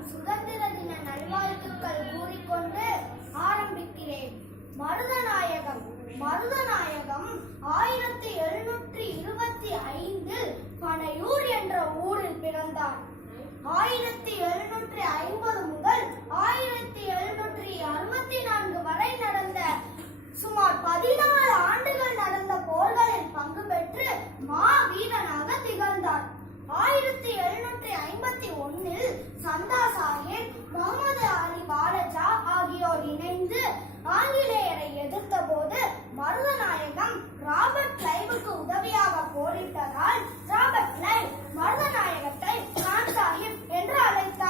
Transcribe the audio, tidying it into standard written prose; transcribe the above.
அனைவருக்கும் சுதந்திர தின நல்வாழ்த்துக்கள் கூறிக்கொண்டு ஆரம்பிக்கிறேன். மருதநாயகம் 1725 பனையூர் என்ற ஊரில் பிறந்தார். 1750 முதல் 1764 வரை நடந்த சுமார் 14 ஆண்டுகள் நடந்த போர்களில் பங்கு பெற்று மாவீரனாக திகழ்ந்தார். 1751 சந்தா சாஹிப், முகமது அலி பாலஜா ஆகியோர் இணைந்து ஆங்கிலேயரை எதிர்த்த போது மருதநாயகம் ராபர்ட் கிளைவுக்கு உதவியாக போரிட்டதால் ராபர்ட் கிளைவ் மருதநாயகத்தை கான் சாஹிப் என்று அழைத்தார்.